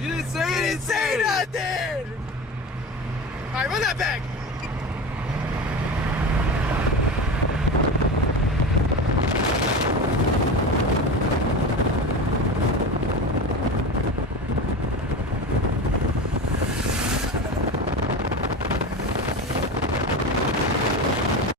You didn't say You didn't say anything. nothing. All right, run that back.